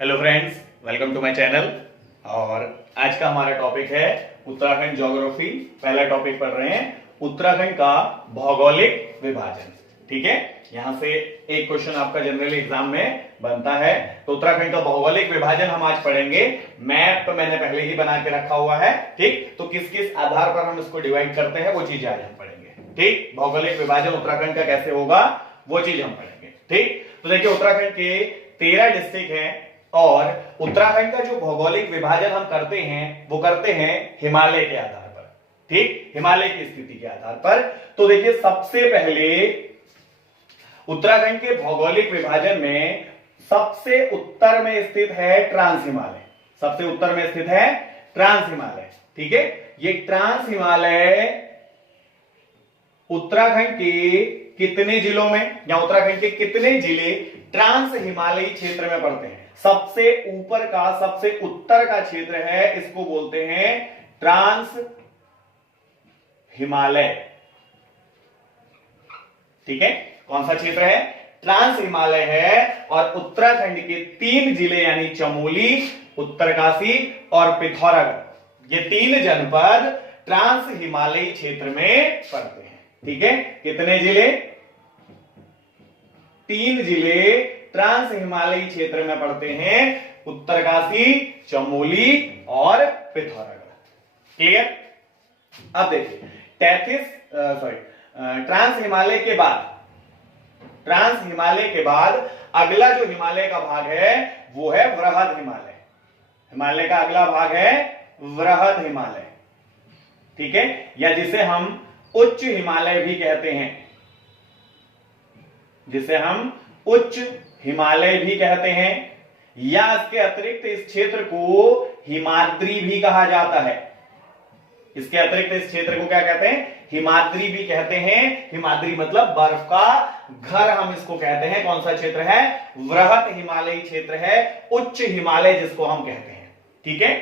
Hello friends, welcome to my channel. और आज का हमारा टॉपिक है उत्तराखंड ज्योग्राफी। पहला टॉपिक पढ़ रहे हैं उत्तराखंड का भौगोलिक विभाजन। ठीक है, यहां से एक क्वेश्चन आपका जनरली एग्जाम में बनता है। तो उत्तराखंड का भौगोलिक विभाजन हम आज पढ़ेंगे। मैप तो मैंने पहले ही बना के रखा हुआ है। ठीक, तो किस किस आधार पर हम इसको डिवाइड करते हैं वो चीज आज हम पढ़ेंगे। ठीक, भौगोलिक विभाजन उत्तराखंड का कैसे होगा वो चीज हम पढ़ेंगे। ठीक, तो देखिए उत्तराखंड के 13 डिस्ट्रिक्ट हैं और उत्तराखंड का जो भौगोलिक विभाजन हम करते हैं वो करते हैं हिमालय के आधार पर। ठीक, हिमालय की स्थिति के आधार पर। तो देखिए सबसे पहले उत्तराखंड के भौगोलिक विभाजन में सबसे उत्तर में स्थित है ट्रांस हिमालय। सबसे उत्तर में स्थित है ट्रांस हिमालय। ठीक है, ये ट्रांस हिमालय उत्तराखंड के कितने जिलों में या उत्तराखंड के कितने जिले ट्रांस हिमालयी क्षेत्र में पड़ते हैं? सबसे ऊपर का सबसे उत्तर का क्षेत्र है, इसको बोलते हैं ट्रांस हिमालय। ठीक है, कौन सा क्षेत्र है? ट्रांस हिमालय है। और उत्तराखंड के 3 जिले यानी चमोली, उत्तरकाशी और पिथौरागढ़, ये 3 जनपद ट्रांस हिमालयी क्षेत्र में पड़ते हैं। ठीक है, कितने जिले? 3 जिले ट्रांस हिमालयी क्षेत्र में पड़ते हैं, उत्तरकाशी, चमोली और पिथौरागढ़। क्लियर? अब देखिए ट्रांस हिमालय के बाद अगला जो हिमालय का भाग है वो है वृहद हिमालय। हिमालय का अगला भाग है वृहद हिमालय। ठीक है, या जिसे हम उच्च हिमालय भी कहते हैं, जिसे हम उच्च हिमालय भी कहते हैं, या इसके अतिरिक्त इस क्षेत्र को हिमाद्री भी कहा जाता है। इसके अतिरिक्त इस क्षेत्र को क्या कहते हैं? हिमाद्री भी कहते हैं। हिमाद्री मतलब बर्फ का घर हम इसको कहते हैं। कौन सा क्षेत्र है? वृहद हिमालयी क्षेत्र है, उच्च हिमालय जिसको हम कहते हैं। ठीक है,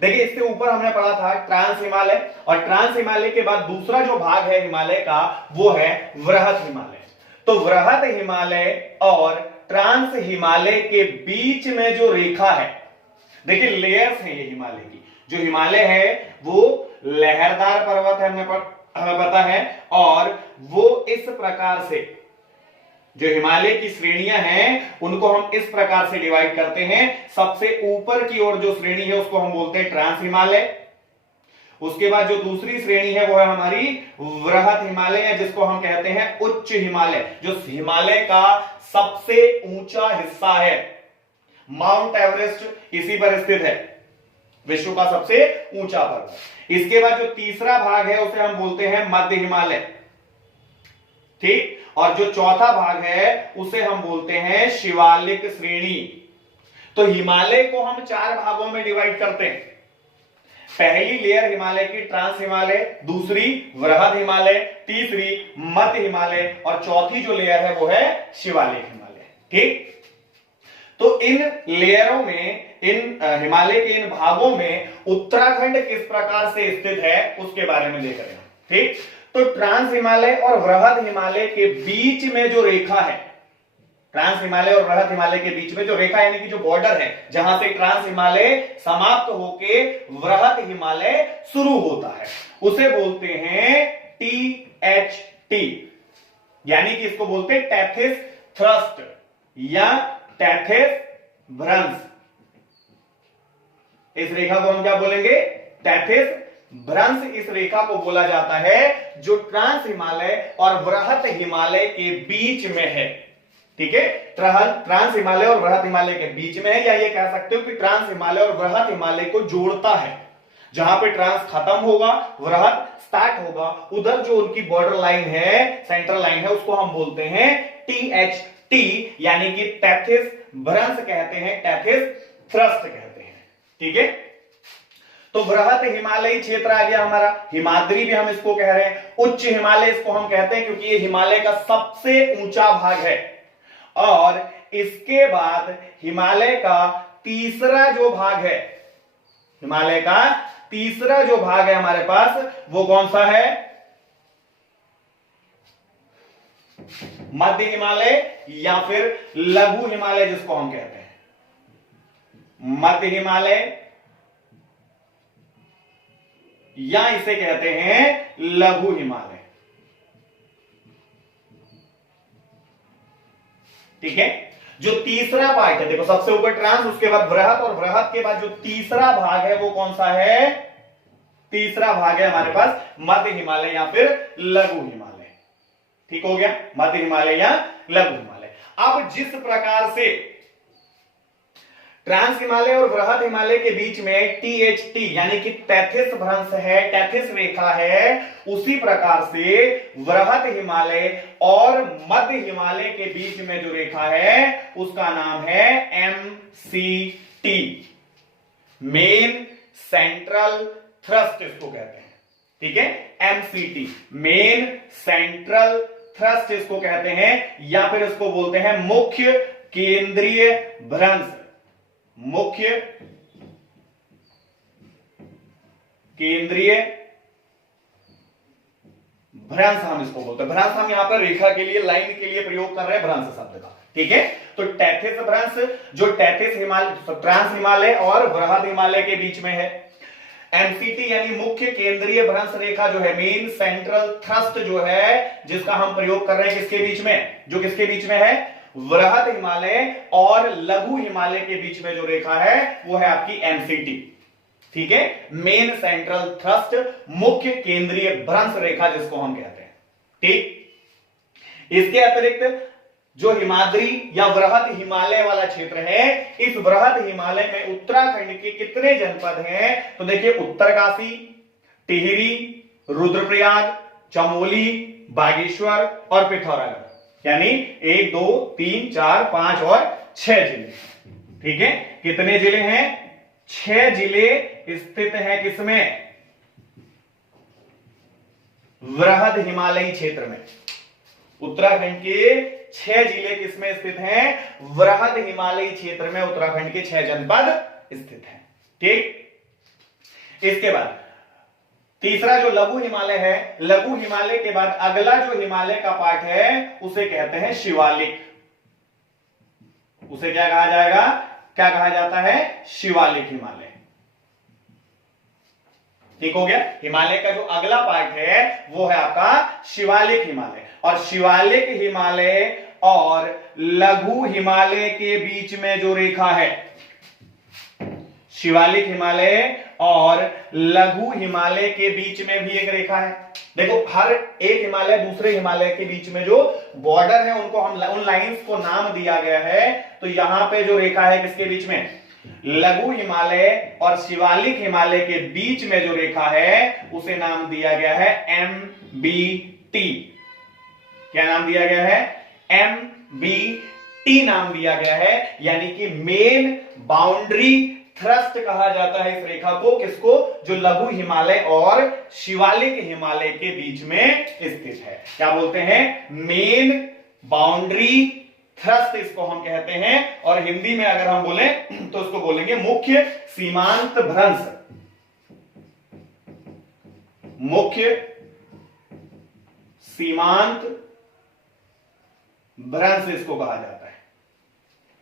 देखिए इससे ऊपर हमने पढ़ा था ट्रांस हिमालय, और ट्रांस हिमालय के बाद दूसरा जो भाग है हिमालय का वो है वृहद हिमालय। तो वृहद हिमालय और ट्रांस हिमालय के बीच में जो रेखा है, देखिए लेयर्स हैं ये हिमालय की। जो हिमालय है वो लहरदार पर्वत है, हमें पता है, और वो इस प्रकार से जो हिमालय की श्रेणियां हैं उनको हम इस प्रकार से डिवाइड करते हैं। सबसे ऊपर की ओर जो श्रेणी है उसको हम बोलते हैं ट्रांस हिमालय। उसके बाद जो दूसरी श्रेणी है वो है हमारी वृहद हिमालय, जिसको हम कहते हैं उच्च हिमालय। जो हिमालय का सबसे ऊंचा हिस्सा है, माउंट एवरेस्ट इसी पर स्थित है, विश्व का सबसे ऊंचा पर्वत। इसके बाद जो तीसरा भाग है उसे हम बोलते हैं मध्य हिमालय। ठीक, और जो चौथा भाग है उसे हम बोलते हैं शिवालिक श्रेणी। तो हिमालय को हम 4 भागों में डिवाइड करते हैं। पहली लेयर हिमालय की ट्रांस हिमालय, दूसरी वृहद हिमालय, तीसरी मध्य हिमालय और चौथी जो लेयर है वो है शिवालिक हिमालय। ठीक, तो इन लेयरों में, इन हिमालय के इन भागों में उत्तराखंड किस प्रकार से स्थित है उसके बारे में देख रहे हैं। ठीक, तो ट्रांस हिमालय और वृहद हिमालय के बीच में जो रेखा है, ट्रांस हिमालय और वृहद हिमालय के बीच में जो रेखा यानी कि जो बॉर्डर है, जहां से ट्रांस हिमालय समाप्त होके वृहद हिमालय शुरू होता है, उसे बोलते हैं THT, यानी कि इसको बोलते हैं टेथिस थ्रस्ट या टेथिस भ्रंश। इस रेखा को हम क्या बोलेंगे? टेथिस भ्रंश। इस रेखा को बोला जाता है जो ट्रांस हिमालय और वृहद हिमालय के बीच में है। ठीक है, ट्रांस हिमालय और वृहद हिमालय के बीच में है, या ये कह सकते हो कि ट्रांस हिमालय और वृहद हिमालय को जोड़ता है। जहां पे ट्रांस खत्म होगा, वृहद स्टार्ट होगा, उधर जो उनकी बॉर्डर लाइन है, सेंट्रल लाइन है, उसको हम बोलते हैं THT, यानी कि टेथिस भ्रंश कहते हैं, टेथिस थ्रस्ट कहते हैं। ठीक है, तो वृहद हिमालयी क्षेत्र आ गया हमारा। हिमाद्री भी हम इसको कह रहे हैं, उच्च हिमालय इसको हम कहते हैं क्योंकि ये हिमालय का सबसे ऊंचा भाग है। और इसके बाद हिमालय का तीसरा जो भाग है, हिमालय का तीसरा जो भाग है हमारे पास वो कौन सा है? मध्य हिमालय या फिर लघु हिमालय जिसको हम कहते हैं। मध्य हिमालय, या इसे कहते हैं लघु हिमालय। ठीक है, जो तीसरा पार्ट है, देखो सबसे ऊपर ट्रांस, उसके बाद वृहत, और वृहत के बाद जो तीसरा भाग है वो कौन सा है? तीसरा भाग है हमारे पास मध्य हिमालय या फिर लघु हिमालय। ठीक हो गया, मध्य हिमालय या लघु हिमालय। अब जिस प्रकार से ट्रांस हिमालय और वृहद हिमालय के बीच में THT यानी कि तैथिस भ्रंश है, तैथिस रेखा है, उसी प्रकार से वृहद हिमालय और मध्य हिमालय के बीच में जो रेखा है उसका नाम है MCT, मेन सेंट्रल थ्रस्ट इसको कहते हैं। ठीक है, MCT मेन सेंट्रल थ्रस्ट इसको कहते हैं, या फिर इसको बोलते हैं मुख्य केंद्रीय भ्रंश। मुख्य केंद्रीय भ्रंश हम इसको बोलते हैं। भ्रंश हम यहां पर रेखा के लिए, लाइन के लिए प्रयोग कर रहे हैं भ्रंश शब्द का। ठीक है, तो तैथिस भ्रंश जो तैथिस हिमालय, ट्रांस हिमालय और वृहद हिमालय के बीच में है। MCT यानी मुख्य केंद्रीय भ्रंश रेखा जो है, मेन सेंट्रल थ्रस्ट जो है, जिसका हम प्रयोग कर रहे हैं किसके बीच में? जो किसके बीच में है? वृहद हिमालय और लघु हिमालय के बीच में जो रेखा है वो है आपकी MCT। ठीक है, मेन सेंट्रल थ्रस्ट, मुख्य केंद्रीय भ्रंश रेखा जिसको हम कहते हैं। ठीक, इसके अतिरिक्त जो हिमाद्री या वृहद हिमालय वाला क्षेत्र है, इस वृहद हिमालय में उत्तराखंड के कितने जनपद हैं? तो देखिए, उत्तरकाशी, टिहरी, रुद्रप्रयाग, चमोली, बागेश्वर और पिथौरागढ़, यानी 1 2 3 4 5 और 6 जिले। ठीक है, कितने जिले हैं? 6 जिले स्थित हैं किसमें? वृहद हिमालयी क्षेत्र में। उत्तराखंड के 6 जिले किसमें स्थित हैं? वृहद हिमालयी क्षेत्र में उत्तराखंड के 6 जनपद स्थित हैं। ठीक, इसके बाद तीसरा जो लघु हिमालय है, लघु हिमालय के बाद अगला जो हिमालय का पार्ट है उसे कहते हैं शिवालिक। उसे क्या कहा जाएगा? क्या कहा जाता है? शिवालिक हिमालय। ठीक हो गया, हिमालय का जो अगला पार्ट है वो है आपका शिवालिक हिमालय। और शिवालिक हिमालय और लघु हिमालय के बीच में जो रेखा है, शिवालिक हिमालय और लघु हिमालय के बीच में भी एक रेखा है। देखो, हर एक हिमालय दूसरे हिमालय के बीच में जो बॉर्डर है उनको हम, उन लाइंस को नाम दिया गया है। तो यहां पे जो रेखा है किसके बीच में? लघु हिमालय और शिवालिक हिमालय के बीच में जो रेखा है उसे नाम दिया गया है MBT। क्या नाम दिया गया है? MBT नाम दिया गया है, यानी कि मेन बाउंड्री थ्रस्ट कहा जाता है इस रेखा को। किसको? जो लघु हिमालय और शिवालिक हिमालय के बीच में स्थित है। क्या बोलते हैं? मेन बाउंड्री थ्रस्ट इसको हम कहते हैं। और हिंदी में अगर हम बोले तो इसको बोलेंगे मुख्य सीमांत भ्रंश। मुख्य सीमांत भ्रंश इसको कहा जाता है।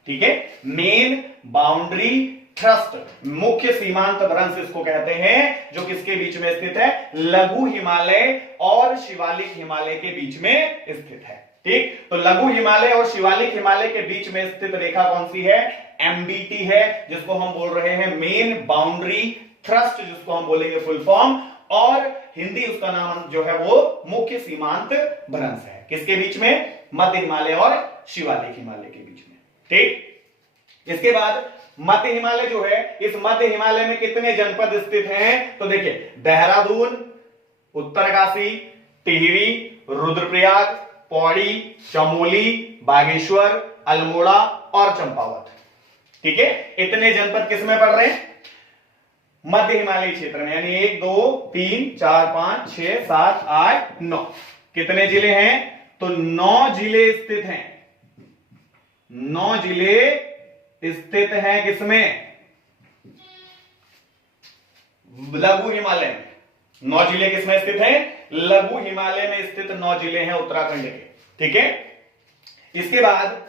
ठीक है, मेन बाउंड्री थ्रस्ट, मुख्य सीमांत भ्रंश इसको कहते हैं, जो किसके बीच में स्थित है? लघु हिमालय और शिवालिक हिमालय के बीच में स्थित है। ठीक, तो लघु हिमालय और शिवालिक हिमालय के बीच में स्थित रेखा कौन सी है? MBT है, जिसको हम बोल रहे हैं मेन बाउंड्री थ्रस्ट, जिसको हम बोलेंगे फुल फॉर्म। और हिंदी उसका नाम जो है वो मुख्य सीमांत भ्रंश है। किसके बीच में? मध्य हिमालय और शिवालिक हिमालय के बीच में। ठीक, इसके बाद मध्य हिमालय जो है, इस मध्य हिमालय में कितने जनपद स्थित हैं? तो देखिए, देहरादून, उत्तरकाशी, टिहरी, रुद्रप्रयाग, पौड़ी, चमोली, बागेश्वर, अल्मोड़ा और चंपावत। ठीक है, इतने जनपद किसमें पड़ रहे हैं? मध्य हिमालयी क्षेत्र में, यानी 1 2 3 4 5 6 7 8 9। कितने जिले हैं? तो 9 जिले स्थित हैं। 9 जिले स्थित हैं किसमें? लघु हिमालय में। 9 जिले किसमें स्थित हैं? लघु हिमालय में स्थित 9 जिले हैं उत्तराखंड के। ठीक है, इसके बाद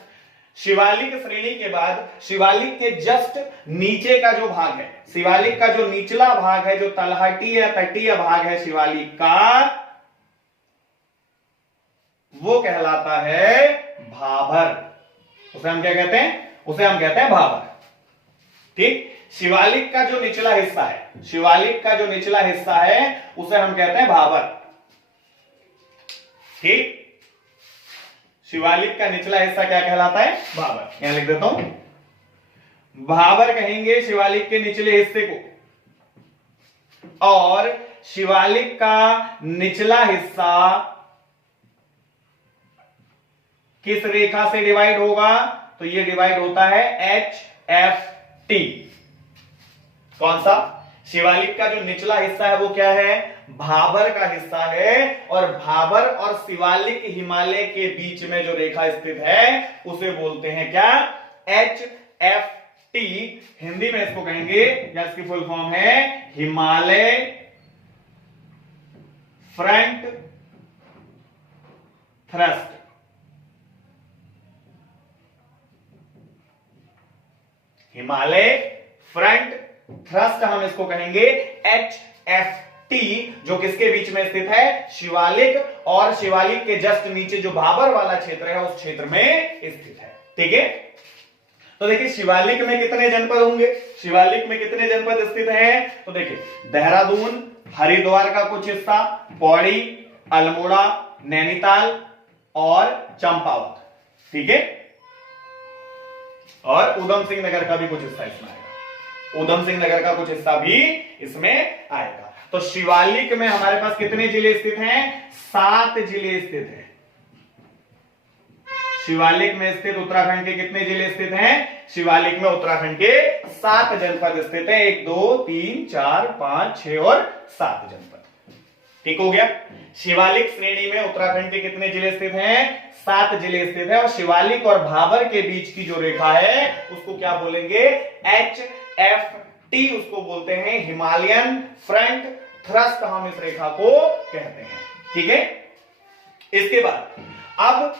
शिवालिक श्रेणी के बाद शिवालिक के जस्ट नीचे का जो भाग है, शिवालिक का जो निचला भाग है, जो तलहटी या तटीय भाग है शिवालिक का, वो कहलाता है भाबर। उसे हम क्या कहते हैं? उसे हम कहते हैं भाबर। ठीक, शिवालिक का जो निचला हिस्सा है, शिवालिक का जो निचला हिस्सा है उसे हम कहते हैं भाबर। ठीक, शिवालिक का निचला हिस्सा क्या कहलाता है? भाबर। यहां लिख देता हूं, भाबर कहेंगे शिवालिक के निचले हिस्से को। और शिवालिक का निचला हिस्सा किस रेखा से डिवाइड होगा? तो ये डिवाइड होता है HFT। कौन सा? शिवालिक का जो निचला हिस्सा है वो क्या है? भाबर का हिस्सा है। और भाबर और शिवालिक हिमालय के बीच में जो रेखा स्थित है उसे बोलते हैं क्या? HFT। हिंदी में इसको कहेंगे, या इसकी फुल फॉर्म है Himalaya front thrust. Himalaya front thrust हम इसको कहेंगे HFT, जो किसके बीच में स्थित है? शिवालिक और शिवालिक के जस्ट नीचे जो भाबर वाला क्षेत्र है उस क्षेत्र में स्थित है। ठीक है, तो देखिए शिवालिक में कितने जनपद होंगे? शिवालिक में कितने जनपद स्थित हैं? तो देखिए देहरादून, हरिद्वार का कुछ हिस्सा, पौड़ी, अल्मोड़ा, नैनीताल और चंपावत। ठीक है, और उधम सिंह नगर का भी कुछ हिस्सा इसमें आएगा। उधम सिंह नगर का कुछ हिस्सा भी इसमें आएगा। तो शिवालिक में हमारे पास कितने जिले स्थित हैं? 7 जिले स्थित हैं। शिवालिक में स्थित उत्तराखंड के कितने जिले स्थित हैं? शिवालिक में उत्तराखंड के 7 जनपद स्थित हैं। 1 2 3 4 5 6 और 7 जनपद। ठीक हो गया। शिवालिक श्रेणी में उत्तराखंड के कितने जिले स्थित हैं? 7 जिले स्थित है। और शिवालिक और भाबर के बीच की जो रेखा है उसको क्या बोलेंगे? HFT उसको बोलते हैं, हिमालयन फ्रंट थ्रस्ट हम इस रेखा को कहते हैं। ठीक है, इसके बाद अब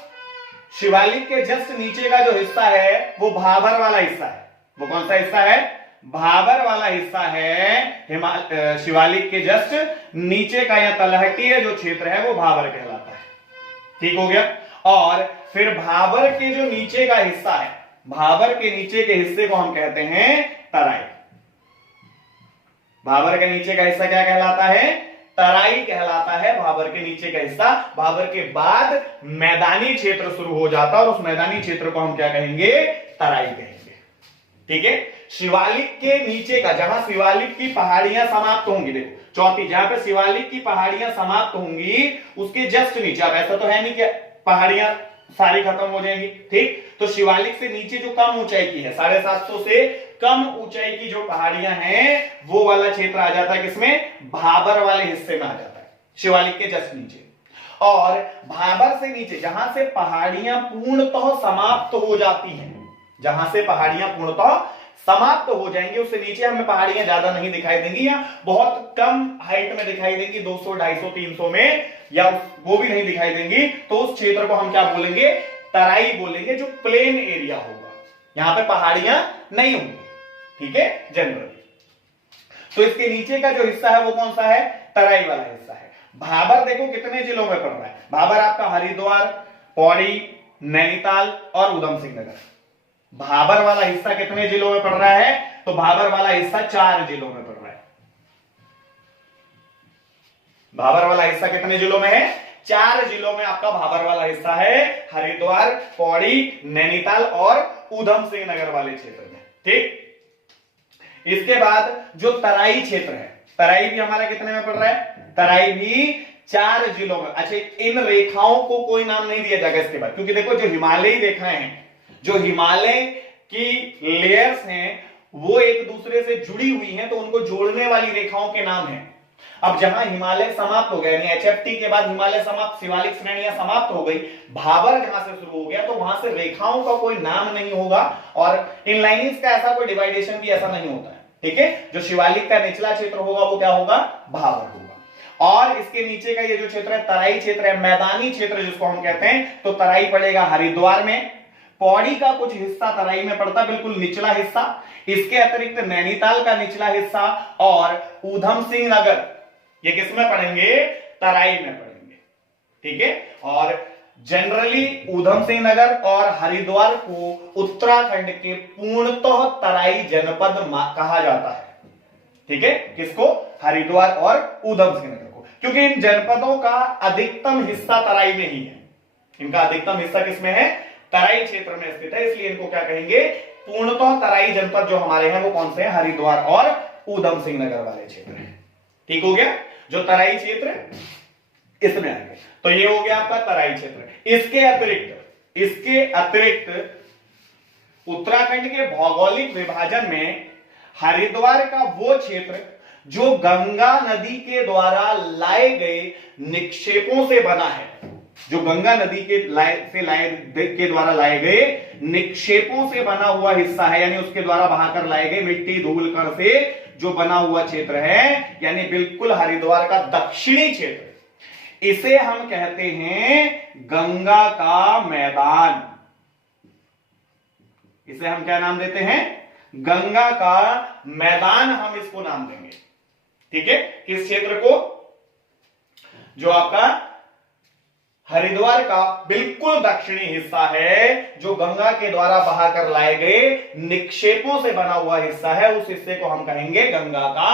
शिवालिक के जस्ट नीचे का जो हिस्सा है वो भाबर वाला हिस्सा है। वो कौन सा हिस्सा है? भाबर वाला हिस्सा है। शिवालिक के जस्ट नीचे का या तलहटी है जो क्षेत्र है वो भाबर कहलाता है। ठीक हो गया। और फिर भाबर के जो नीचे का हिस्सा है, भाबर के नीचे के हिस्से को हम कहते हैं तराई। भाबर के नीचे का हिस्सा क्या कहलाता है? तराई कहलाता है भाबर के नीचे का हिस्सा। भाबर के बाद मैदानी क्षेत्र शुरू हो जाता है और उस मैदानी क्षेत्र को हम क्या कहेंगे? तराई कहेंगे। ठीक है, शिवालिक के नीचे का, जहां शिवालिक की पहाड़ियां समाप्त होंगी, देखो चौथी, जहां पे शिवालिक की पहाड़ियां समाप्त होंगी उसके जस्ट नीचे, अब ऐसा तो है नहीं कि पहाड़ियां सारी खत्म हो जाएंगी। ठीक, तो शिवालिक से नीचे जो कम ऊंचाई की है, 750 से कम ऊंचाई की जो पहाड़ियां हैं वो वाला क्षेत्र आ जाता है किसमें? भाबर वाले हिस्से में आ जाता है, शिवालिक के जस्ट नीचे। और भाबर से नीचे जहां से पहाड़ियां पूर्णतः समाप्त हो जाती हैं, जहां से पहाड़ियां पूर्णतः समाप्त हो जाएंगी उससे नीचे हमें पहाड़ियां ज्यादा नहीं दिखाई देंगी या बहुत कम हाइट में दिखाई देंगी, 200 250 300 में, या वो भी नहीं दिखाई देंगी, तो उस क्षेत्र को हम क्या बोलेंगे? तराई बोलेंगे, जो प्लेन एरिया होगा, यहां पे पहाड़ियां नहीं होंगी। ठीक है, जनरली। तो इसके नीचे का जो हिस्सा है वो कौन सा है? तराई वाला हिस्सा है। भाबर देखो कितने जिलों में पड़ रहा है? भाबर आपका हरिद्वार, पौड़ी, नैनीताल और उधम सिंह नगर। भाबर वाला हिस्सा कितने जिलों में पड़ रहा है? तो भाबर वाला हिस्सा 4 जिलों में पड़ रहा है। भाबर वाला हिस्सा कितने जिलों में है? 4 जिलों में आपका भाबर वाला हिस्सा है, हरिद्वार, पौड़ी, नैनीताल और उधम सिंह नगर वाले क्षेत्र में। ठीक, इसके बाद जो तराई क्षेत्र है, तराई भी हमारा कितने में पड़ रहा है? तराई भी 4 जिलों में। अच्छा, इन रेखाओं को कोई नाम नहीं दिया जाएगा इसके बाद, क्योंकि देखो जो हिमालयी रेखाएं हैं, जो हिमालय की लेयर्स हैं वो एक दूसरे से जुड़ी हुई हैं, तो उनको जोड़ने वाली रेखाओं के नाम हैं। अब जहां हिमालय समाप्त हो गया, यानी HFT के बाद हिमालय समाप्त, शिवालिक श्रेणियां समाप्त हो गई, भाबर जहां से शुरू हो गया, तो वहां से रेखाओं का कोई नाम नहीं होगा और इन लाइनिंग्स का ऐसा कोई डिवाइडेशन भी ऐसा नहीं होता है। ठीक है, जो शिवालिक का निचला क्षेत्र होगा वो क्या होगा? भाबर होगा। और इसके नीचे का ये जो क्षेत्र है तराई क्षेत्र है, मैदानी क्षेत्र जिसको हम कहते हैं, तो तराई पड़ेगा हरिद्वार में, पौड़ी का कुछ हिस्सा तराई में पड़ता है, बिल्कुल निचला हिस्सा। इसके अतिरिक्त नैनीताल का निचला हिस्सा और ऊधम सिंह नगर, ये किसमें पड़ेंगे? तराई में पड़ेंगे। ठीक है। और जनरली ऊधम सिंह नगर और हरिद्वार को उत्तराखंड के पूर्णतः तराई जनपद कहा जाता है। ठीक है, किसको? हरिद्वार और ऊधम सिंह नगर को, क्योंकि इन जनपदों का अधिकतम हिस्सा तराई में ही है। इनका अधिकतम हिस्सा किसमें है? तराई क्षेत्र में स्थित है, इसलिए इनको क्या कहेंगे? पूर्णतः तराई जनपद जो हमारे हैं वो कौन से हैं? हरिद्वार और ऊधम सिंह नगर वाले क्षेत्र हैं। ठीक हो गया, जो तराई क्षेत्र इसमें आएंगे। तो ये हो गया आपका तराई क्षेत्र। इसके अतिरिक्त उत्तराखंड के भौगोलिक विभाजन में हरिद्वार का वो क्षेत्र जो गंगा नदी के द्वारा लाए गए निक्षेपों से बना है, जो गंगा नदी के द्वारा लाए गए निक्षेपों से बना हुआ हिस्सा है, यानी उसके द्वारा बहाकर लाए गए मिट्टी धूल कण से जो बना हुआ क्षेत्र है, यानी बिल्कुल हरिद्वार का दक्षिणी क्षेत्र, इसे हम कहते हैं गंगा का मैदान। इसे हम क्या नाम देते हैं? गंगा का मैदान हम इसको नाम देंगे। ठीक है, किस क्षेत्र को? जो आपका हरिद्वार का बिल्कुल दक्षिणी हिस्सा है, जो गंगा के द्वारा बहाकर लाए गए निक्षेपों से बना हुआ हिस्सा है, उस हिस्से को हम कहेंगे गंगा का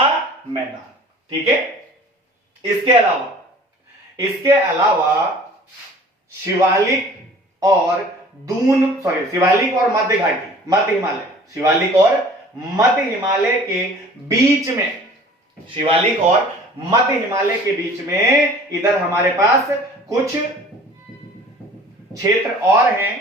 मैदान। ठीक है। इसके अलावा शिवालिक और शिवालिक और मध्य घाटी, मध्य हिमालय, शिवालिक और मध्य हिमालय के बीच में, शिवालिक और मध्य हिमालय के बीच में इधर हमारे पास कुछ क्षेत्र और हैं।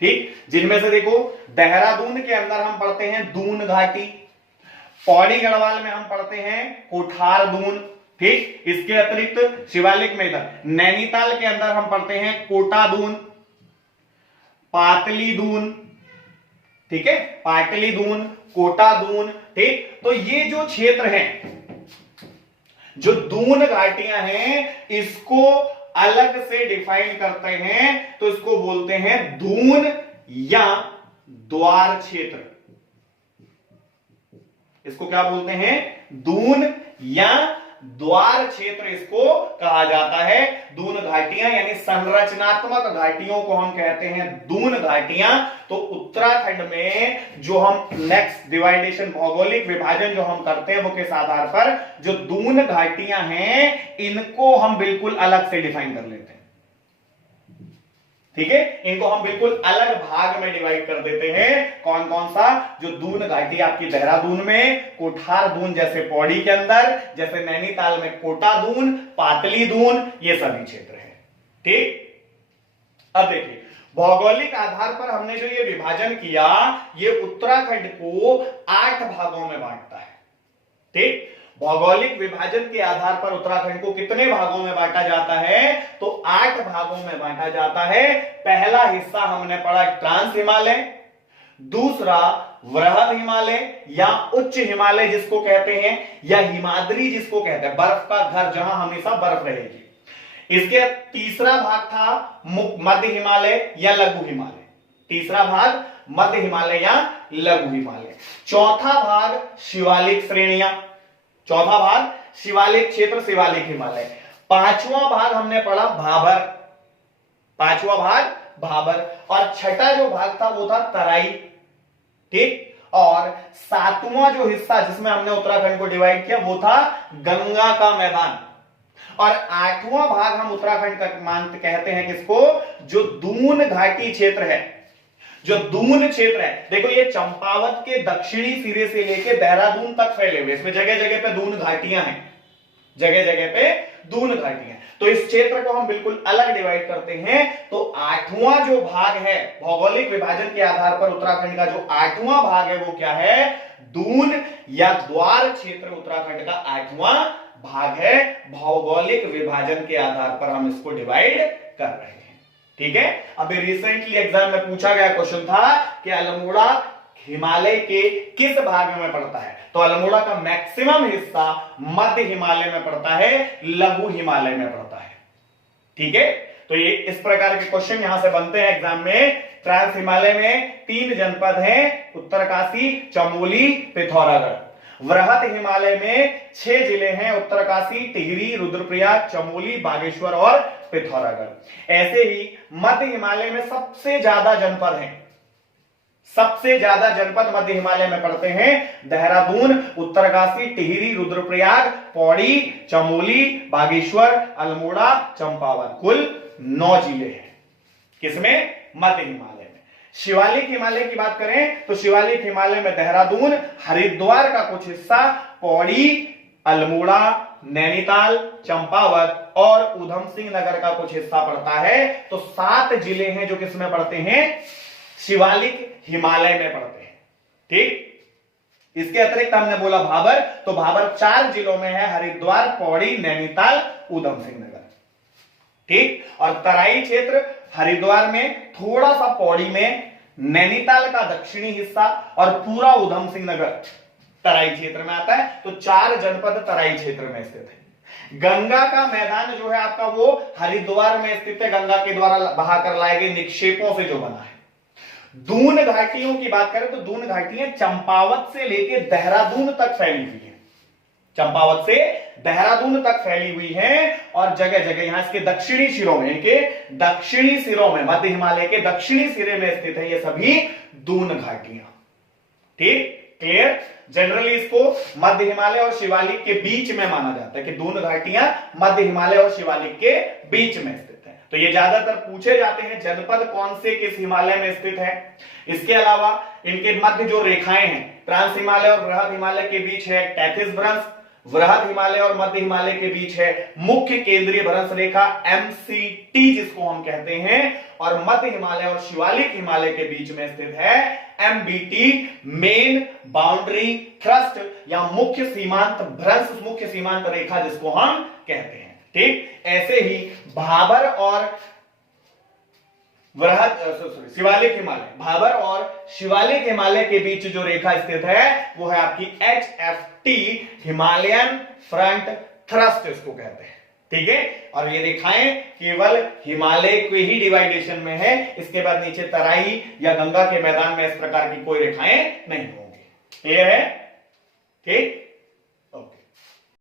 ठीक, जिनमें से देखो, देहरादून के अंदर हम पढ़ते हैं दून घाटी, पौड़ी गढ़वाल में हम पढ़ते हैं कोठार दून। ठीक, इसके अतिरिक्त शिवालिक में इधर नैनीताल के अंदर हम पढ़ते हैं कोटा दून, पाटली दून। ठीक है, पाटली दून, कोटा दून। ठीक, तो ये जो क्षेत्र हैं, जो दून घाटियां हैं, इसको अलग से डिफाइन करते हैं, तो इसको बोलते हैं दून या द्वार क्षेत्र। इसको क्या बोलते हैं? दून या द्वार क्षेत्र इसको कहा जाता है। दून घाटियां यानी संरचनात्मक घाटियों को हम कहते हैं दून घाटियां। तो उत्तराखंड में जो हम नेक्स्ट डिवाइडेशन, भौगोलिक विभाजन जो हम करते हैं, वो किस आधार पर? जो दून घाटियां हैं, इनको हम बिल्कुल अलग से डिफाइन कर लेते हैं। ठीक है, इनको हम बिल्कुल अलग भाग में डिवाइड कर देते हैं। कौन कौन सा? जो दून घाटी आपकी देहरादून में, कोठार दून जैसे पौड़ी के अंदर, जैसे नैनीताल में कोटा दून, पाटली दून, ये सभी क्षेत्र हैं। ठीक, अब देखिए, भौगोलिक आधार पर हमने जो ये विभाजन किया, ये उत्तराखंड को 8 भागों में बांटता है। ठीक, भौगोलिक विभाजन के आधार पर उत्तराखंड को कितने भागों में बांटा जाता है? तो 8 भागों में बांटा जाता है। पहला हिस्सा हमने पढ़ा ट्रांस हिमालय, दूसरा वृहद हिमालय या उच्च हिमालय जिसको कहते हैं, या हिमाद्री जिसको कहते हैं, बर्फ का घर जहां हमेशा बर्फ रहेगी। इसके तीसरा भाग था मध्य हिमालय या लघु हिमालय। तीसरा भाग मध्य हिमालय या लघु हिमालय। चौथा भाग शिवालिक श्रेणियां, चौथा भाग शिवालिक क्षेत्र, शिवालिक हिमालय। पांचवा भाग हमने पढ़ा भाबर, पांचवा भाग भाबर। और छठा जो भाग था वो था तराई। ठीक, और सातवां जो हिस्सा जिसमें हमने उत्तराखंड को डिवाइड किया वो था गंगा का मैदान। और 8वां भाग हम उत्तराखंड का मानते कहते हैं किसको? जो दून घाटी क्षेत्र है, जो दून क्षेत्र है। देखो, ये चंपावत के दक्षिणी सिरे से लेकर देहरादून तक फैले हुए, इसमें जगह जगह पे दून घाटियां हैं, जगह जगह पे दून घाटियां। तो इस क्षेत्र को हम बिल्कुल अलग डिवाइड करते हैं। तो 8वां जो भाग है भौगोलिक विभाजन के आधार पर, उत्तराखंड का जो 8वां भाग है वो क्या है? दून या द्वार क्षेत्र उत्तराखंड का 8वां भाग है। भौगोलिक विभाजन के आधार पर हम इसको डिवाइड कर रहे हैं। ठीक है, अभी रिसेंटली एग्जाम में पूछा गया क्वेश्चन था कि अल्मोड़ा हिमालय के किस भाग में पड़ता है? तो अल्मोड़ा का मैक्सिमम हिस्सा मध्य हिमालय में पड़ता है, लघु हिमालय में पड़ता है। ठीक है, तो ये इस प्रकार के क्वेश्चन यहां से बनते हैं एग्जाम में। ट्रांस हिमालय में 3 जनपद हैं, उत्तरकाशी, चमोली, पिथौरागढ़। वृहत हिमालय में 6 जिले हैं, उत्तरकाशी, टिहरी, रुद्रप्रयाग, चमोली, बागेश्वर और पिथौरागढ़। ऐसे ही मध्य हिमालय में सबसे ज्यादा जनपद हैं, सबसे ज्यादा जनपद मध्य हिमालय में पड़ते हैं। देहरादून, उत्तरकाशी, टिहरी, रुद्रप्रयाग, पौड़ी, चमोली, बागेश्वर, अल्मोड़ा, चंपावत, कुल 9 जिले हैं। किसमें? मध्य हिमालय में। शिवालिक हिमालय की बात करें तो शिवालिक हिमालय में देहरादून, हरिद्वार का कुछ हिस्सा, पौड़ी, अल्मोड़ा, नैनीताल, चंपावत और उधम सिंह नगर का कुछ हिस्सा पड़ता है। तो 7 जिले हैं जो किसमें पड़ते हैं? शिवालिक हिमालय में पड़ते हैं। ठीक, इसके अतिरिक्त हमने बोला भाबर, तो भाबर 4 जिलों में है, हरिद्वार, पौड़ी, नैनीताल, उधम सिंह नगर। ठीक, और तराई क्षेत्र हरिद्वार में, थोड़ा सा पौड़ी में, नैनीताल का दक्षिणी हिस्सा और पूरा उधम सिंह नगर तराई क्षेत्र में आता है। तो 4 जनपद तराई क्षेत्र में स्थित है। गंगा का मैदान जो है आपका वो हरिद्वार में स्थित है, गंगा के द्वारा बहाकर लाए गए निक्षेपों से जो बना है। दून घाटियों की बात करें तो दून घाटियां चंपावत से लेकर देहरादून तक फैली हुई है, चंपावत से देहरादून तक फैली हुई है। और जगह जगह यहां इसके दक्षिणी सिरों में, इनके दक्षिणी सिरों में, मध्य हिमालय के दक्षिणी सिरे में स्थित है ये सभी दून घाटियां। ठीक, क्लियर? जनरली इसको मध्य हिमालय और शिवालिक के बीच में माना जाता है कि दून घाटियां मध्य हिमालय और शिवालिक के बीच में स्थित है। तो ये ज्यादातर पूछे जाते हैं, जनपद कौन से किस हिमालय में स्थित है। इसके अलावा इनके मध्य जो रेखाएं हैं, ट्रांस हिमालय और बृहद हिमालय के बीच है टैथिस भ्रंश, वृहद हिमालय और मध्य हिमालय के बीच है मुख्य केंद्रीय भ्रंश रेखा MCT जिसको हम कहते हैं, और मध्य हिमालय और शिवालिक हिमालय के बीच में स्थित है MBT, मेन बाउंड्री थ्रस्ट या मुख्य सीमांत भ्रंश, मुख्य सीमांत रेखा जिसको हम कहते हैं। ठीक, ऐसे ही भाबर और शिवालिक हिमालय, भाबर और शिवालिक हिमालय के बीच जो रेखा स्थित है वो है आपकी HFT, हिमालयन फ्रंट थ्रस्ट इसको कहते हैं। ठीक है, और ये रेखाएं केवल हिमालय के ही डिवाइडेशन में है, इसके बाद नीचे तराई या गंगा के मैदान में इस प्रकार की कोई रेखाएं नहीं होंगी। क्लियर है? ठीक,